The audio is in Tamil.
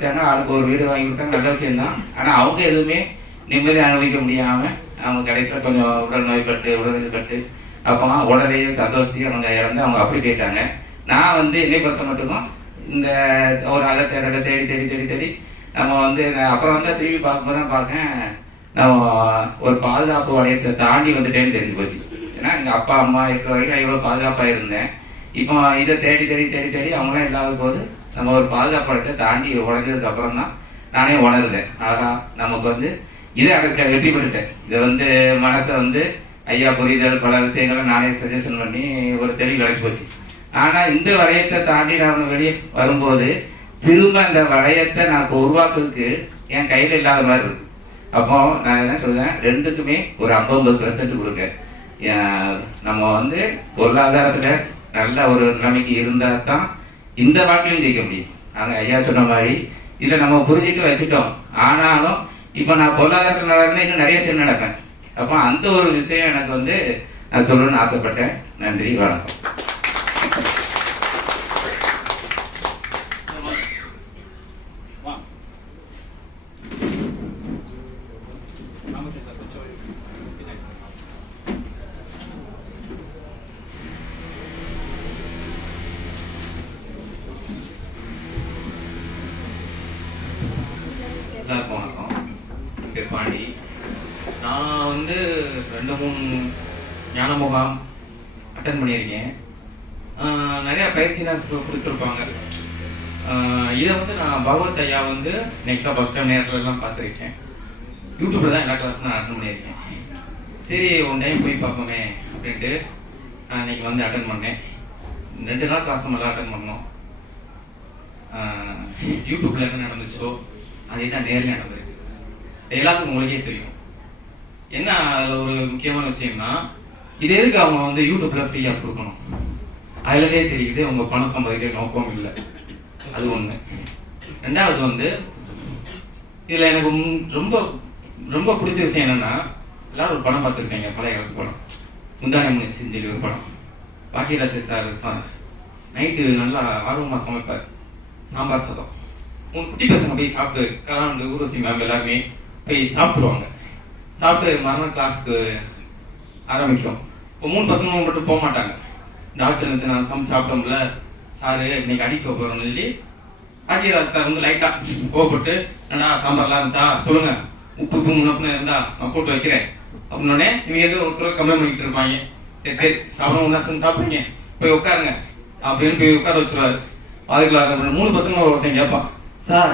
சம்பாதிச்சாங்க, ஆளுக்கு ஒரு வீடு வாங்கி கொடுத்தாங்க, நல்ல விஷயம்தான். ஆனால் அவங்க எதுவுமே நிம்மதி அனுபவிக்க முடியாமல் அவங்க கடைசியில் கொஞ்சம் உடல் நோய்பட்டு உடல்பட்டு அப்போ உடலையும் சந்தோஷத்தையும் அவங்க இறந்து அவங்க அப்படி போயிட்டாங்க. நான் வந்து என்னை பொறுத்த மட்டும் இந்த ஒரு அகத்தேடலை தேடி தேடி தேடி தேடி நம்ம வந்து அப்புறம் வந்து டிவி பார்க்கும்போது தான் பார்க்கேன், நம்ம ஒரு பாதுகாப்பு வளையத்தை தாண்டி வந்துட்டேன்னு தெரிஞ்சு போச்சு. ஏன்னா எங்கள் அப்பா அம்மா இருக்கிற வரைக்கும் நான் இவ்வளோ பாதுகாப்பாக இருந்தேன். இப்போ இதை தேடி தேடி தேடி தேடி அவங்களாம் இல்லாத போது நம்ம ஒரு பாதுகாப்பு வளையத்தை தாண்டி உடைஞ்சதுக்கு அப்புறம் தான் நானே உணர்ந்தேன். ஆகா, நமக்கு வந்து இதை அடக்க வெற்றி பெற்றுட்டேன். இதை வந்து மனசை வந்து ஐயா புரிதல் பல விஷயங்களை நானே சஜஷன் பண்ணி ஒரு தெளிவு கிடைச்சி போச்சு. ஆனால் இந்த வளையத்தை தாண்டி நான் வெளியே வரும்போது திரும்ப அந்த வளையத்தை நான் உருவாக்குறதுக்கு என் கையில் இல்லாத மாதிரி இருக்கு. அப்போ நான் என்ன சொல்றேன், ரெண்டுக்குமே ஒரு 50% கொடுங்க. நம்ம வந்து பொருளாதாரத்துல நல்ல ஒரு நிலைமைக்கு இருந்தா தான் இந்த வாழ்க்கையும் ஜெயிக்க முடியும். நாங்கள் ஐயா சொன்ன மாதிரி இதை நம்ம புரிஞ்சுட்டு வச்சுட்டோம். ஆனாலும் இப்போ நான் பொருளாதாரத்தில் நடந்தேன், இன்னும் நிறைய விஷயம் நடப்பேன். அப்போ அந்த ஒரு விஷயம் எனக்கு வந்து நான் சொல்லணும்னு ஆசைப்பட்டேன். நன்றி, வணக்கம். வணக்கம், பேர் பாண்டி. நான் வந்து 2-3 ஞான முகாம் அட்டன் பண்ணியிருக்கேன். நிறையா பயிற்சிலாம் கொடுத்துருப்பாங்க. இதை வந்து நான் பகவத் ஐயா வந்து இன்னைக்கு தான் ஃபஸ்ட் டைம் நேரத்துலலாம் பார்த்துருக்கேன். யூடியூப்பில் தான் எல்லா கிளாஸும் நான் அட்டன் பண்ணியிருக்கேன். சரி, ஒன் டைம் போய் பார்ப்போமே அப்படின்ட்டு நான் இன்னைக்கு வந்து அட்டன் பண்ணேன். 2 நாள் கிளாஸ் நம்மளாம் அட்டன் பண்ணோம். யூடியூப்பில் என்ன நடந்துச்சோ அதே தான் நேரில் நடந்திருக்கு. எல்லாத்துக்கும் உங்களுக்கே தெரியும். என்ன அதில் ஒரு முக்கியமான விஷயம்னா, இது எதுக்கு அவங்க வந்து யூடியூப்ல ஃப்ரீயாக கொடுக்கணும்? அதுலதே தெரியுது அவங்க பணம் சம்பாதிக்கிற நோக்கம் இல்லை. அது ஒன்று. ரெண்டாவது வந்து இதில் எனக்கு ரொம்ப ரொம்ப பிடிச்ச விஷயம் என்னன்னா, எல்லாரும் ஒரு படம் பார்த்துருக்கீங்க, பழைய காலத்து படம், முந்தானை முனிச்சுன்னு சொல்லி ஒரு படம். பாக்கியராஜ் சார் நைட்டு நல்லா ஆர்வமாக சமைப்பார். சாம்பார் சாதம் 3 குட்டி பசங்க போய் சாப்பிட்டு கலாண்டு ஊர்வசி மேம் எல்லாருமே போய் சாப்பிடுவாங்க. சாப்பிட்டு மறுநாள் கிளாஸுக்கு ஆரம்பிக்கும். இப்போ 3 பசங்க மட்டும் போக மாட்டாங்க. டாக்டர் வந்து நான் சாப்பிட்டோம்ல சாரு இன்னைக்கு அடிக்க போகிறோம்னு சொல்லி பாக்கியராஜ் சார் வந்து லைட்டாக கோவப்பட்டு, என்னடா சாம்பார்லாம் இருந்துச்சா சொல்லுங்க, உப்பு முன்னப்புன்னு இருந்தா நான் போட்டு வைக்கிறேன் அப்படின்னோடனே இவங்க எதுவும் ஒரு கம்ப்ளைண்ட் பண்ணிட்டு இருப்பாங்க. சரி சரி சாப்பிட ஒன்றா சேர்ந்து சாப்பிடுங்க, போய் உட்காருங்க அப்படின்னு போய் உட்கார வச்சுருவாரு. அதுக்குள்ள 3 பசங்க ஒருத்தன் கேட்பான், சார்